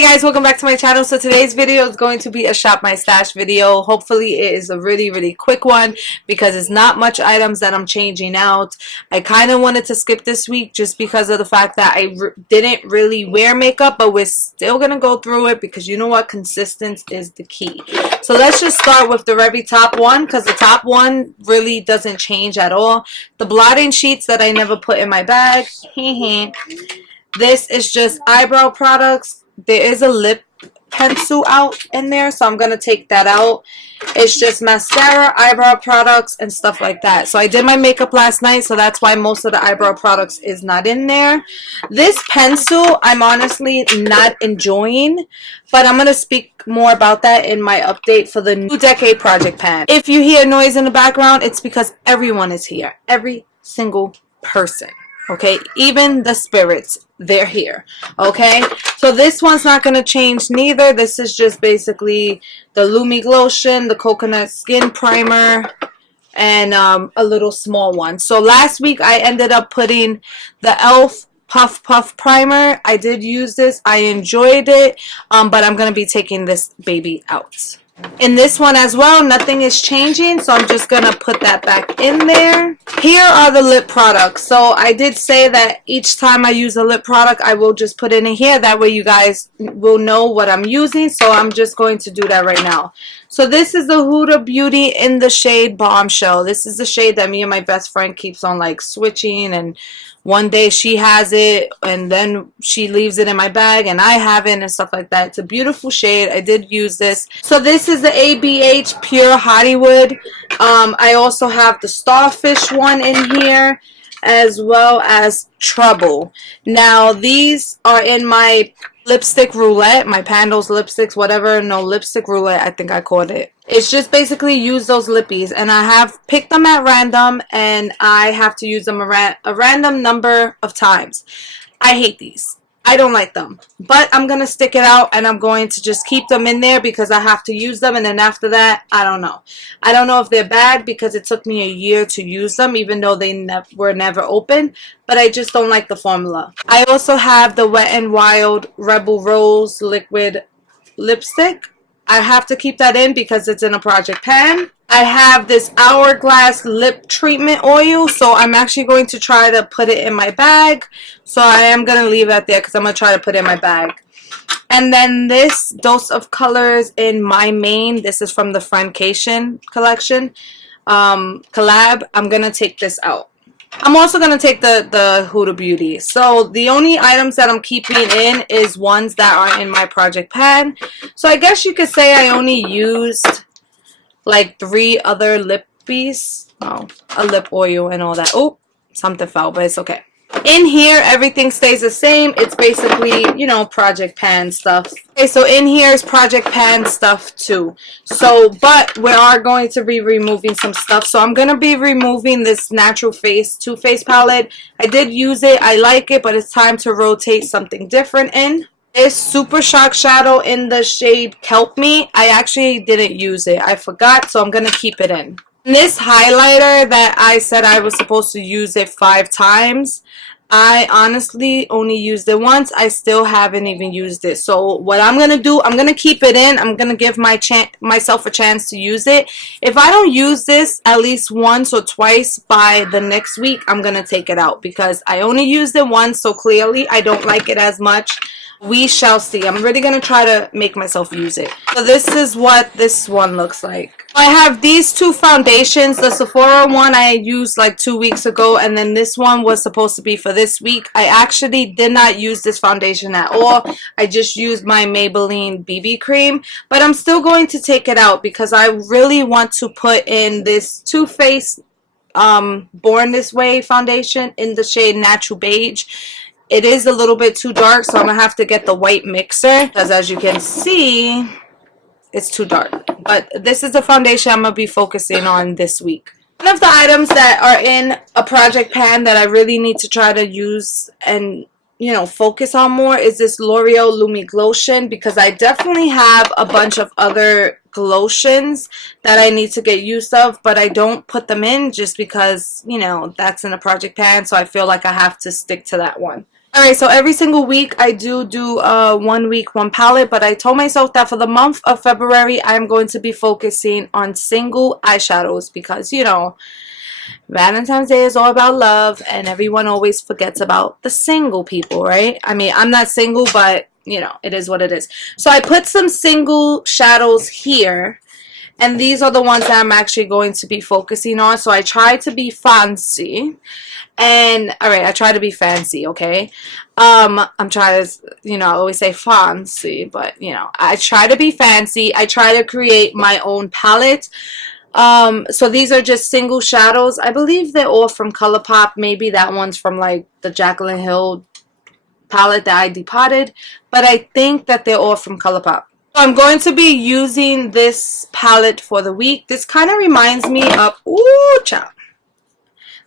Hey guys, welcome back to my channel. So today's video is going to be a shop my stash video. Hopefully it is a really quick one because it's not much items that I'm changing out. I kind of wanted to skip this week just because of the fact that I didn't really wear makeup, but we're still going to go through it because you know what, consistency is the key. So let's just start with the Rarebeautyenvy top one because the top one really doesn't change at all. The blotting sheets that I never put in my bag. This is just eyebrow products. There is a lip pencil out in there, so I'm going to take that out. It's just mascara, eyebrow products, and stuff like that. So I did my makeup last night, so that's why most of the eyebrow products is not in there. This pencil, I'm honestly not enjoying, but I'm going to speak more about that in my update for the new decade project pan. If you hear noise in the background, it's because everyone is here. Every single person. Okay, even the spirits, they're here. Okay, so this one's not going to change neither. This is just basically the Lumi Glotion, the Coconut Skin Primer, and a little small one. So last week I ended up putting the e.l.f. Puff Primer. I did use this. I enjoyed it, but I'm going to be taking this baby out. In this one as well, nothing is changing, so I'm just going to put that back in there. Here are the lip products. So I did say that each time I use a lip product, I will just put it in here. That way you guys will know what I'm using. So I'm just going to do that right now. So this is the Huda Beauty in the shade Bombshell. This is the shade that me and my best friend keeps on like switching, and one day she has it and then she leaves it in my bag and I have it and stuff like that. It's a beautiful shade. I did use this. So this is the ABH Pure Hollywood. I also have the Starfish one in here, as well as Trouble. Now these are in my lipstick roulette, my Pando's lipsticks, whatever. No, lipstick roulette, I think I called it. It's just basically use those lippies, and I have picked them at random, and I have to use them a random number of times. I hate these. I don't like them, but I'm going to stick it out, and I'm going to just keep them in there because I have to use them, and then after that, I don't know. I don't know if they're bad because it took me a year to use them, even though they were never open, but I just don't like the formula. I also have the Wet n Wild Rebel Rose Liquid Lipstick. I have to keep that in because it's in a project pan. I have this Hourglass Lip Treatment Oil, so I'm actually going to try to put it in my bag. So I am going to leave that there because I'm going to try to put it in my bag. And then this Dose of Colors in My Main. This is from the Friendcation collection collab. I'm going to take this out. I'm also going to take the Huda Beauty. So the only items that I'm keeping in is ones that are in my project pan. So I guess you could say I only used like 3 other lippies. Oh, a lip oil and all that. Oh, something fell, but it's okay. In here, everything stays the same. It's basically, you know, project pan stuff. Okay, so in here is project pan stuff too. So, but we are going to be removing some stuff. So I'm going to be removing this Natural Face Too Faced palette. I did use it. I like it, but it's time to rotate something different in. This Super Shock Shadow in the shade Kelp Me. I actually didn't use it. I forgot, so I'm going to keep it in. This highlighter that I said I was supposed to use it 5 times, I honestly only used it once. I still haven't even used it. So what I'm going to do, I'm going to keep it in. I'm going to give myself a chance to use it. If I don't use this at least once or twice by the next week, I'm going to take it out because I only used it once, so clearly I don't like it as much. We shall see. I'm really going to try to make myself use it. So this is what this one looks like. I have these 2 foundations. The Sephora one I used like 2 weeks ago, and then this one was supposed to be for this week. I actually did not use this foundation at all. I just used my Maybelline BB cream, but I'm still going to take it out because I really want to put in this Too Faced Born This Way foundation in the shade Natural Beige. It is a little bit too dark, so I'm going to have to get the white mixer because as you can see, it's too dark. But this is the foundation I'm going to be focusing on this week. One of the items that are in a project pan that I really need to try to use and, you know, focus on more is this L'Oreal Lumi Glotion, because I definitely have a bunch of other glotions that I need to get used of, but I don't put them in just because, you know, that's in a project pan, so I feel like I have to stick to that one. Alright, so every single week I do 1 week, 1 palette, but I told myself that for the month of February, I'm going to be focusing on single eyeshadows because, you know, Valentine's Day is all about love and everyone always forgets about the single people, right? I mean, I'm not single, but, you know, it is what it is. So I put some single shadows here, and these are the ones that I'm actually going to be focusing on. So I try to be fancy. And all right, I try to be fancy, okay? I'm trying to, you know, I always say fancy, but you know, I try to be fancy. I try to create my own palette. So these are just single shadows. I believe they're all from ColourPop. Maybe that one's from like the Jaclyn Hill palette that I depotted, but I think that they're all from ColourPop. So I'm going to be using this palette for the week. This kind of reminds me of, ooh, child.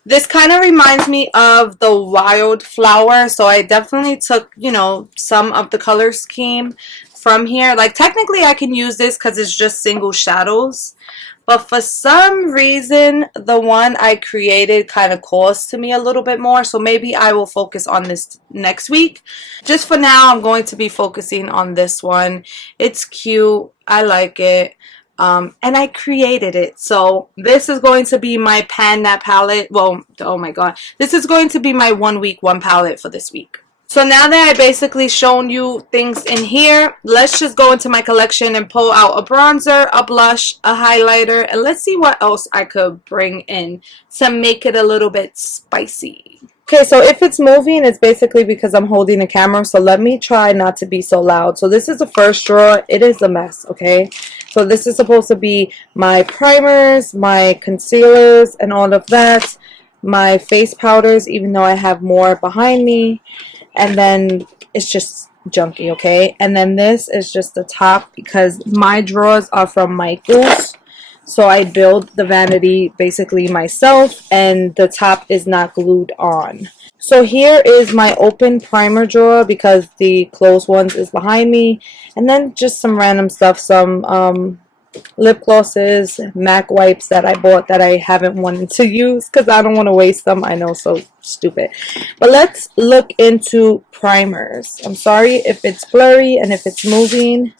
This kind of reminds me of the Wildflower, so I definitely took, you know, some of the color scheme from here. Like, technically I can use this because it's just single shadows, but for some reason, the one I created kind of calls to me a little bit more, so maybe I will focus on this next week. Just for now, I'm going to be focusing on this one. It's cute. I like it. And I created it. So this is going to be my Pan That palette. Well, oh my god. This is going to be my 1 week, 1 palette for this week. So now that I basically shown you things in here, let's just go into my collection and pull out a bronzer, a blush, a highlighter, and let's see what else I could bring in to make it a little bit spicy. Okay, so if it's moving, it's basically because I'm holding the camera, so let me try not to be so loud. So this is the first drawer. It is a mess, okay? So this is supposed to be my primers, my concealers, and all of that. My face powders, even though I have more behind me. And then it's just junky, okay? And then this is just the top because my drawers are from Michaels. So I build the vanity basically myself, and the top is not glued on. So here is my open primer drawer because the closed ones is behind me. And then just some random stuff, some lip glosses, MAC wipes that I bought that I haven't wanted to use because I don't want to waste them. I know, so stupid. But let's look into primers. I'm sorry if it's blurry and if it's moving.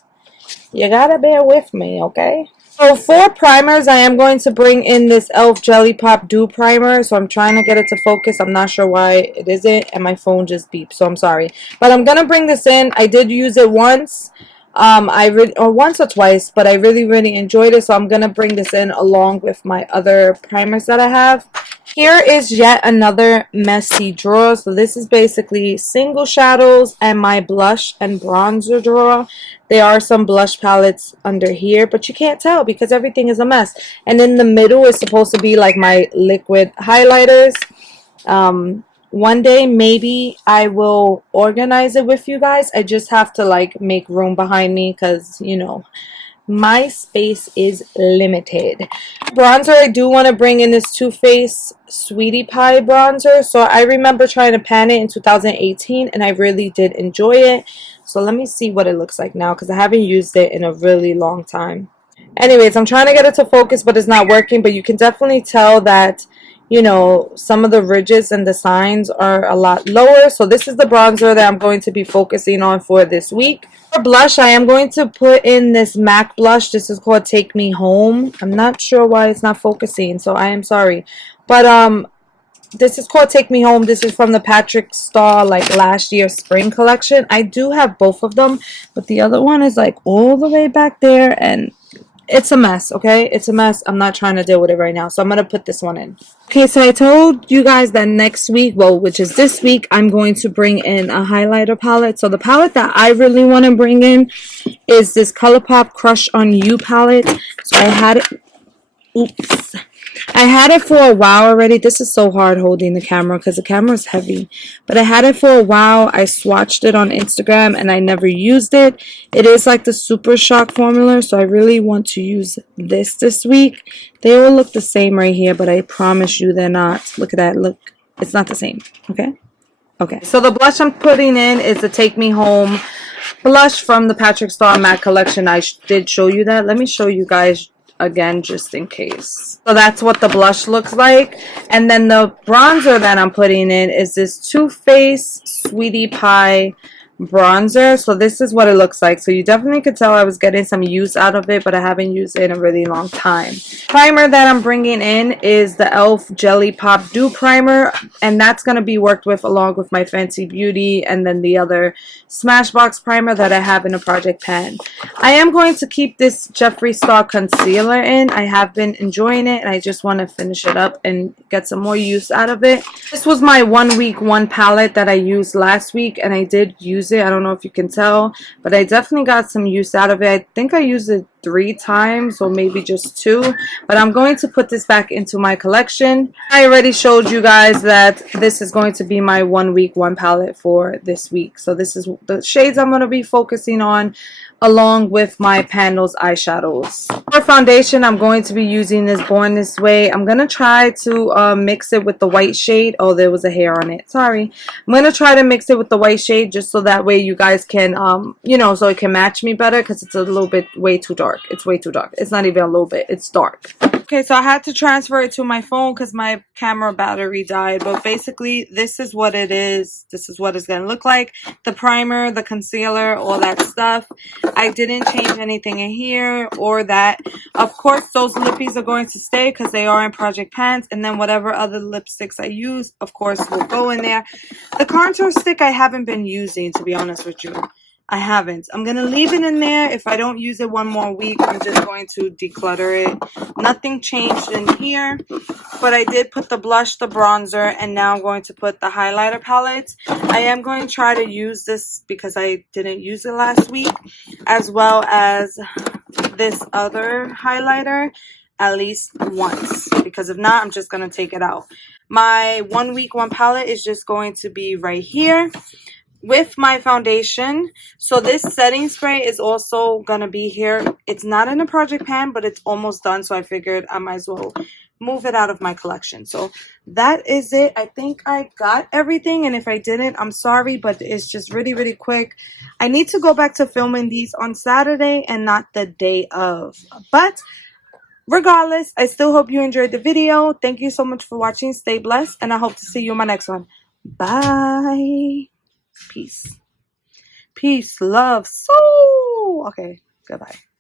You gotta bear with me, okay? So for primers, I am going to bring in this e.l.f. Jelly Pop Dew Primer. So I'm trying to get it to focus. I'm not sure why it isn't. And my phone just beeped. So I'm sorry. But I'm going to bring this in. I did use it once. Or once or twice. But I really enjoyed it. So I'm going to bring this in along with my other primers that I have. Here is yet another messy drawer. So this is basically single shadows and my blush and bronzer drawer. There are some blush palettes under here, but you can't tell because everything is a mess. And in the middle is supposed to be like my liquid highlighters. One day maybe I will organize it with you guys. I just have to like make room behind me because, you know, my space is limited. Bronzer, I do want to bring in this Too Faced Sweetie Pie bronzer. So I remember trying to pan it in 2018 and I really did enjoy it. So let me see what it looks like now because I haven't used it in a really long time. Anyways, I'm trying to get it to focus, but it's not working. But you can definitely tell that, you know, some of the ridges and the signs are a lot lower. So this is the bronzer that I'm going to be focusing on for this week. For blush, I am going to put in this MAC blush. This is called Take Me Home. I'm not sure why it's not focusing, so I am sorry. But this is called Take Me Home. This is from the Patrick Starr like last year's spring collection. I do have both of them, but the other one is like all the way back there and it's a mess, okay? It's a mess. I'm not trying to deal with it right now, so I'm going to put this one in. Okay, so I told you guys that next week, well, which is this week, I'm going to bring in a highlighter palette. So the palette that I really want to bring in is this ColourPop Crush on You palette. So I had it... Oops. I had it for a while already. This is so hard holding the camera because the camera is heavy. But I had it for a while. I swatched it on Instagram and I never used it. It is like the Super Shock formula. So I really want to use this week. They all look the same right here. But I promise you they're not. Look at that. Look. It's not the same. Okay? Okay. So the blush I'm putting in is the Take Me Home blush from the Patrick Starr Matte collection. I did show you that. Let me show you guys again, just in case. So that's what the blush looks like. And then the bronzer that I'm putting in is this Too Faced Sweetie Pie bronzer. So this is what it looks like. So you definitely could tell I was getting some use out of it, but I haven't used it in a really long time. Primer that I'm bringing in is the e.l.f. Jelly Pop Dew Primer, and that's going to be worked with along with my Fenty Beauty and then the other Smashbox primer that I have in a project pan. I am going to keep this Jeffree Star concealer in. I have been enjoying it, and I just want to finish it up and get some more use out of it. This was my 1 week 1 palette that I used last week, and I did use it. I don't know if you can tell, but I definitely got some use out of it. I think I used it 3 times or maybe just 2, but I'm going to put this back into my collection. I already showed you guys that this is going to be my 1 week 1 palette for this week. So this is the shades I'm going to be focusing on along with my Pandals eyeshadows. For foundation, I'm going to be using this Born This Way. I'm going to try to mix it with the white shade. Oh, there was a hair on it. Sorry. I'm going to try to mix it with the white shade just so that way you guys can, you know, so it can match me better, because it's a little bit way too dark. It's way too dark. It's not even a little bit. It's dark. Okay, so I had to transfer it to my phone because my camera battery died. But basically, this is what it is. This is what it's going to look like. The primer, the concealer, all that stuff. I didn't change anything in here or that. Of course, those lippies are going to stay because they are in project pans. And then whatever other lipsticks I use, of course, will go in there. The contour stick I haven't been using, to be honest with you. I haven't. I'm going to leave it in there. If I don't use it 1 more week, I'm just going to declutter it. Nothing changed in here, but I did put the blush, the bronzer, and now I'm going to put the highlighter palette. I am going to try to use this because I didn't use it last week, as well as this other highlighter at least once, because if not, I'm just going to take it out. My 1 week 1 palette is just going to be right here with my foundation. So this setting spray is also gonna be here. It's not in a project pan, but it's almost done, so I figured I might as well move it out of my collection. So that is it. I think I got everything, and if I didn't, I'm sorry, but it's just really quick. I need to go back to filming these on Saturday and not the day of, but regardless, I still hope you enjoyed the video. Thank you so much for watching. Stay blessed, and I hope to see you in my next one. Bye. Peace. Peace, love, so. Okay, goodbye.